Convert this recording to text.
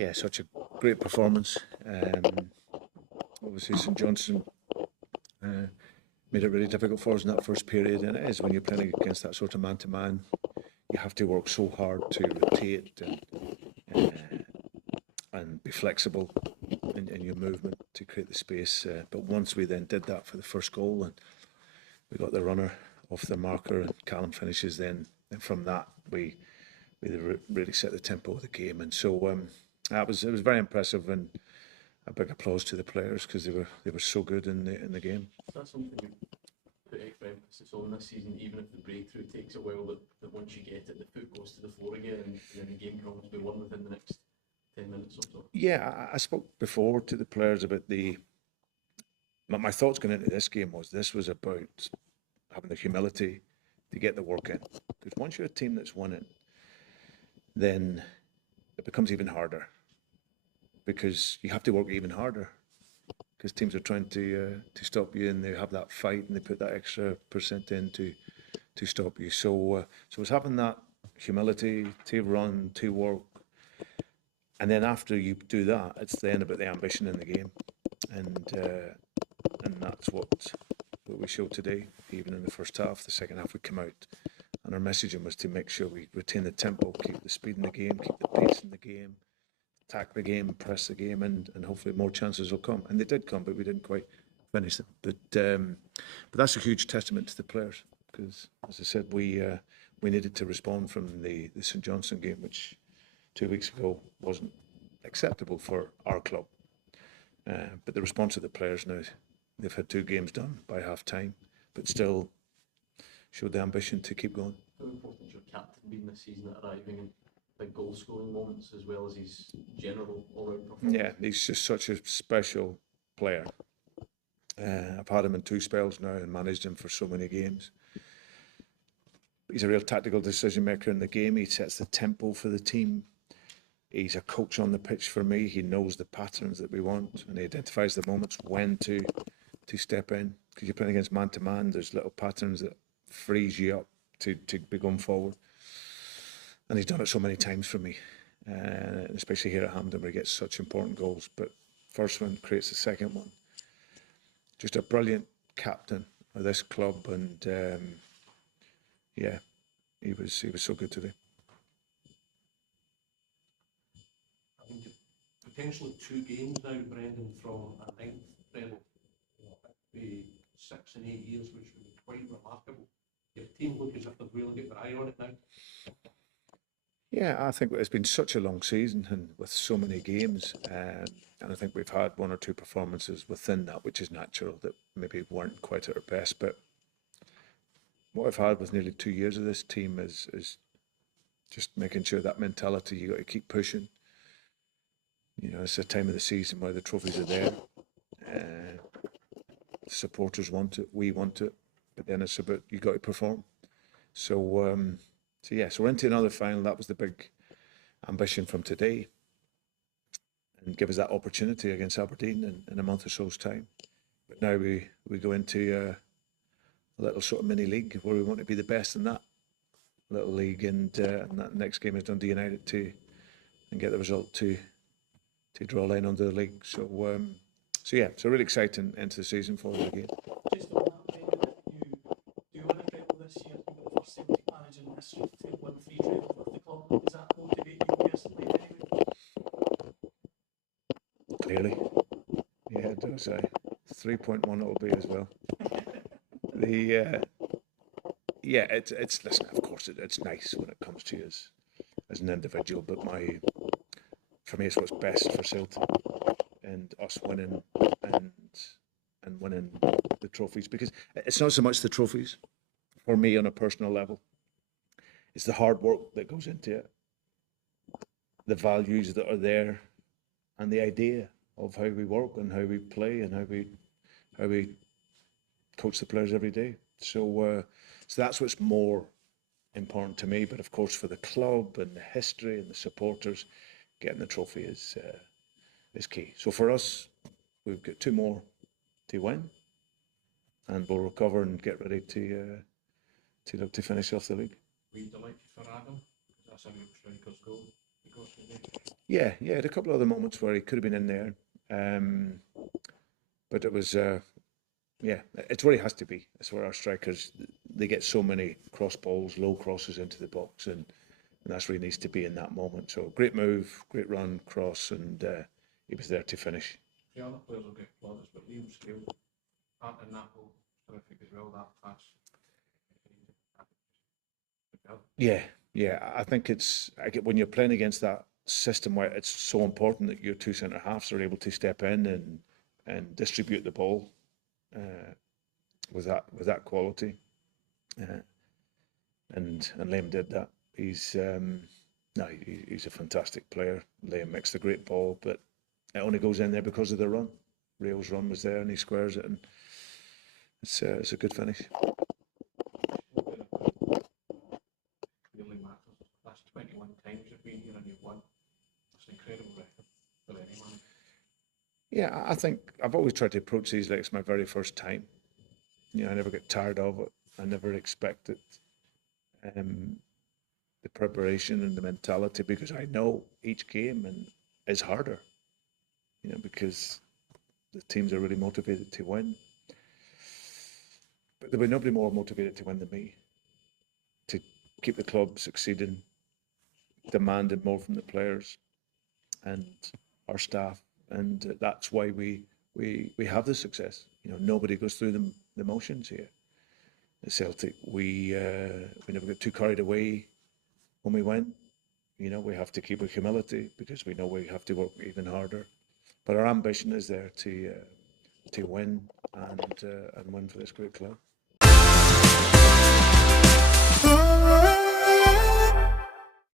yeah, such a great performance. Obviously, St Johnstone made it really difficult for us in that first period, and it is when you're playing against that sort of man-to-man. You have to work so hard to rotate and be flexible in your movement to create the space. But once we then did that for the first goal, and we got the runner off the marker, and Callum finishes, then and from that we really set the tempo of the game. And so it was very impressive, and a big applause to the players because they were so good in the game. That's something we put extra emphasis on this season. Even if the breakthrough takes a while, that once you get it, the foot goes to the floor again, and then the game can almost be won within the next 10 minutes or so. Yeah, I spoke before to the players about my thoughts going into this game this was about having the humility to get the work in. Because once you're a team that's won it, then it becomes even harder. Because you have to work even harder. Because teams are trying to stop you, and they have that fight, and they put that extra % in to stop you. So it's having that humility to run, to work. And then after you do that, it's then about the ambition in the game. And that's what we showed today, even in the first half. The second half we come out, and our messaging was to make sure we retain the tempo, keep the speed in the game, keep the pace in the game, attack the game, press the game, and hopefully more chances will come. And they did come, but we didn't quite finish them. But that's a huge testament to the players, because, as I said, we needed to respond from the St Johnston game, which 2 weeks ago wasn't acceptable for our club. But the response of the players now, they've had 2 games done by half time, but still showed the ambition to keep going. How important is your captain being this season at arriving in big goal scoring moments as well as his general all-round performance? Yeah, he's just such a special player. I've had him in 2 spells now and managed him for so many games. He's a real tactical decision maker in the game. He sets the tempo for the team. He's a coach on the pitch for me. He knows the patterns that we want, and he identifies the moments when to step in. Because you're playing against man-to-man, there's little patterns that frees you up to be going forward. And he's done it so many times for me, especially here at Hampden, where he gets such important goals. But first one creates the second one. Just a brilliant captain of this club, and yeah, he was so good today. I think potentially 2 games now, Brendan, from a 9th treble. Maybe 6 and 8 years, which would be quite remarkable. Your team look as if they've really got their eye on it now. Yeah, I think it's been such a long season and with so many games, and I think we've had 1 or 2 performances within that, which is natural, that maybe weren't quite at our best. But what I've had with nearly 2 years of this team is just making sure that mentality, you got to keep pushing. You know, it's a time of the season where the trophies are there. The supporters want it, we want it, but then it's about you got to perform. So we're into another final. That was the big ambition from today, and give us that opportunity against Aberdeen in a month or so's time. But now we go into a little sort of mini league where we want to be the best in that little league, and that next game is Dundee United and get the result to draw a line under the league. So yeah, it's a really exciting end to the season for us again. Just on that, you do win a treble this year. You've got the first Celtic manager in history to win 3 trebles with the club. Does that motivate you personally in any way? Clearly, yeah, it does. 3.1 it'll be as well. Yeah, it's listen. Of course, it's nice when it comes to you as an individual, but for me, it's what's best for Celtic and us winning and winning the trophies, because it's not so much the trophies for me on a personal level. It's the hard work that goes into it, the values that are there, and the idea of how we work and how we play and how we coach the players every day. So that's what's more important to me. But of course, for the club and the history and the supporters, getting the trophy is key. So for us, we've got 2 more to win, and we'll recover and get ready to look to finish off the league. We delighted for Adam, because that's a real striker's goal. Yeah, he had a couple of other moments where he could have been in there. But it was, yeah, it's where he has to be. It's where our strikers, they get so many cross balls, low crosses into the box, and that's where he needs to be in that moment. So great move, great run, cross, and he was there to finish. The other players will get plaudits, but Liam Scale, part in that goal, terrific as well, that pass. Yeah. I think when you're playing against that system where it's so important that your two centre halves are able to step in and distribute the ball with that quality, and Liam did that. He's a fantastic player. Liam makes the great ball, but it only goes in there because of the run. Rio's run was there, and he squares it, and it's a good finish. Really matters. That's 21 times you've been here and you've won. That's an incredible record for anyone. Yeah, I think I've always tried to approach these like it's my very first time. I never get tired of it. I never expected the preparation and the mentality, because I know each game is harder. Because the teams are really motivated to win. But there'll be nobody more motivated to win than me. To keep the club succeeding, demanding more from the players and our staff, and that's why we have the success. Nobody goes through the motions here at Celtic. We never get too carried away when we win. We have to keep with humility, because we know we have to work even harder. But our ambition is there to win and win for this great club.